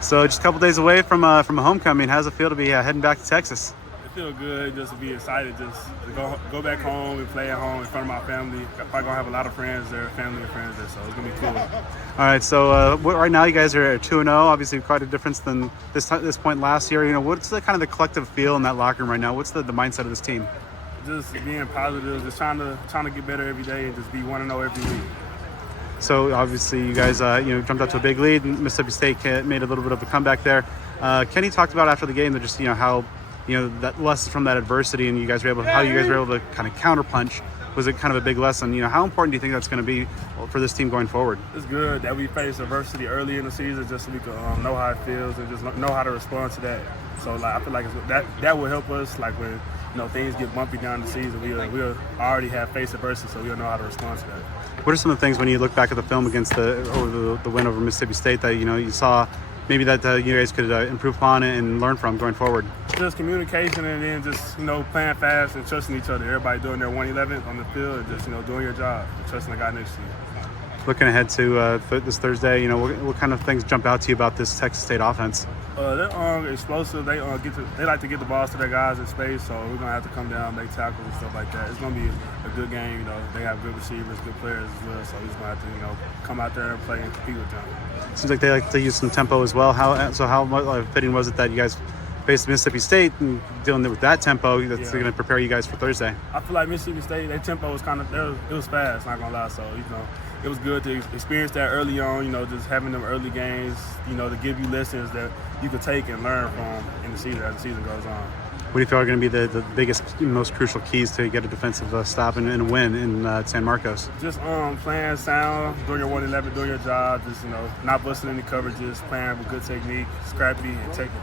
So just a couple days away from a homecoming. How's it feel to be heading back to Texas? It feels good just to be excited, just to go back home and play at home in front of my family. I'm probably gonna have a lot of friends there, family and friends there, so it's gonna be cool. All right, so right now you guys are 2-0. Obviously, quite a difference than this point last year. You know, what's the kind of the collective feel in that locker room right now? What's the mindset of this team? Just being positive, just trying to get better every day, and just be 1-0 every week. So obviously you guys jumped out to a big lead. Mississippi State made a little bit of a comeback there. Kenny talked about after the game that just how that lesson from that adversity, and how you guys were able to kind of counterpunch was a kind of a big lesson. How important do you think that's going to be for this team going forward? It's good that we face adversity early in the season, just so we can know how it feels and just know how to respond to that. So I feel like that will help us when things get bumpy down the season. We'll already have faced adversity, so we'll know how to respond to that. What are some of the things when you look back at the film against the win over Mississippi State that you saw maybe that you guys could improve upon and learn from going forward? Just communication, and then just playing fast and trusting each other. Everybody doing their 111 on the field, and just doing your job and trusting the guy next to you. Looking ahead to this Thursday, what kind of things jump out to you about this Texas State offense? They're explosive. They like to get the balls to their guys in space, so we're gonna have to come down, make tackles and stuff like that. It's gonna be a good game. They have good receivers, good players as well, so we're just gonna have to come out there and play and compete with them. Seems like they like to use some tempo as well. How fitting was it that you guys faced Mississippi State and dealing with that tempo that's going to prepare you guys for Thursday? I feel like Mississippi State, their tempo was it was fast, not gonna lie. So it was good to experience that early on. Just having them early games, to give you lessons that you could take and learn from in the season as the season goes on. What do you feel are going to be the biggest, most crucial keys to get a defensive stop and a win in San Marcos? Just playing sound, doing your 111, doing your job, just not busting any coverages, playing with good technique, scrappy and technical.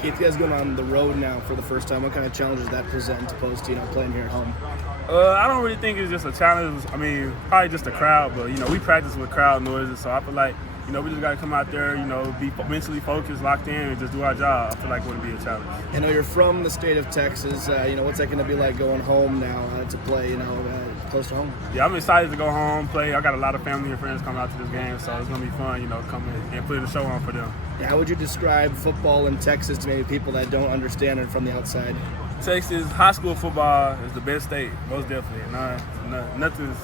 Keith, you guys going on the road now for the first time. What kind of challenges does that present opposed to playing here at home? I don't really think it's just a challenge. I mean, probably just a crowd, but we practice with crowd noises, so I feel like we just got to come out there, be mentally focused, locked in, and just do our job. I feel like it wouldn't be a challenge. I know you're from the state of Texas. What's that going to be like going home now to play, close to home? Yeah, I'm excited to go home, play. I got a lot of family and friends coming out to this game, so it's going to be fun, coming and putting the show on for them. Yeah, how would you describe football in Texas to maybe people that don't understand it from the outside? Texas high school football is the best state, most definitely. Nothing's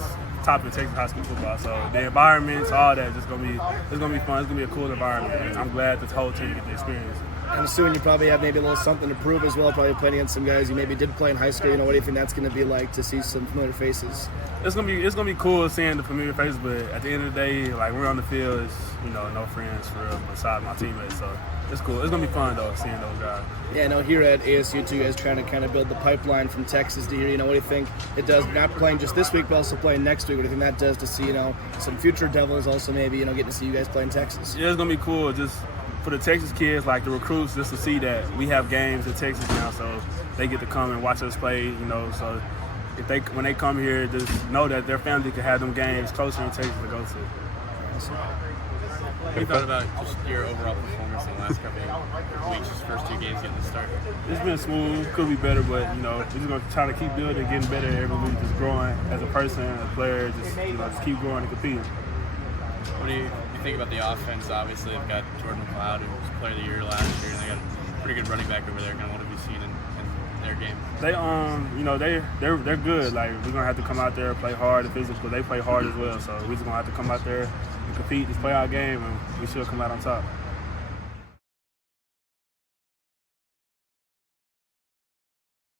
topping Texas high school football. So the environments, all that, it's gonna be fun. It's gonna be a cool environment, and I'm glad this whole team get the experience. I'm assuming you probably have maybe a little something to prove as well. Probably playing against some guys you maybe did play in high school. What do you think that's going to be like to see some familiar faces? It's gonna be cool seeing the familiar faces, but at the end of the day, we're on the field, it's no friends for real besides my teammates. So it's cool. It's gonna be fun though, seeing those guys. Yeah, I know here at ASU too, you guys trying to kind of build the pipeline from Texas to here. What do you think it does? Not playing just this week, but also playing next week. What do you think that does to see some future Devils also maybe getting to see you guys play in Texas? Yeah, it's gonna be cool. Just for the Texas kids, the recruits, just to see that we have games in Texas now, so they get to come and watch us play. So when they come here, just know that their family can have them games closer in Texas to go to. What do you thought about just your overall performance in the last couple of weeks, just first 2 games getting the start? It's been smooth, could be better, but we're just gonna try to keep building, getting better every week, just growing as a person, a player, just keep growing and competing. What do you think about the offense? Obviously, they've got Jordan McLeod, who was Player of the Year last year, and they got a pretty good running back over there. Kind of what have you seen in their game? They're good. We're gonna have to come out there and play hard and physical. They play hard as well, so we're just gonna have to come out there and compete, just play our game, and we should come out on top.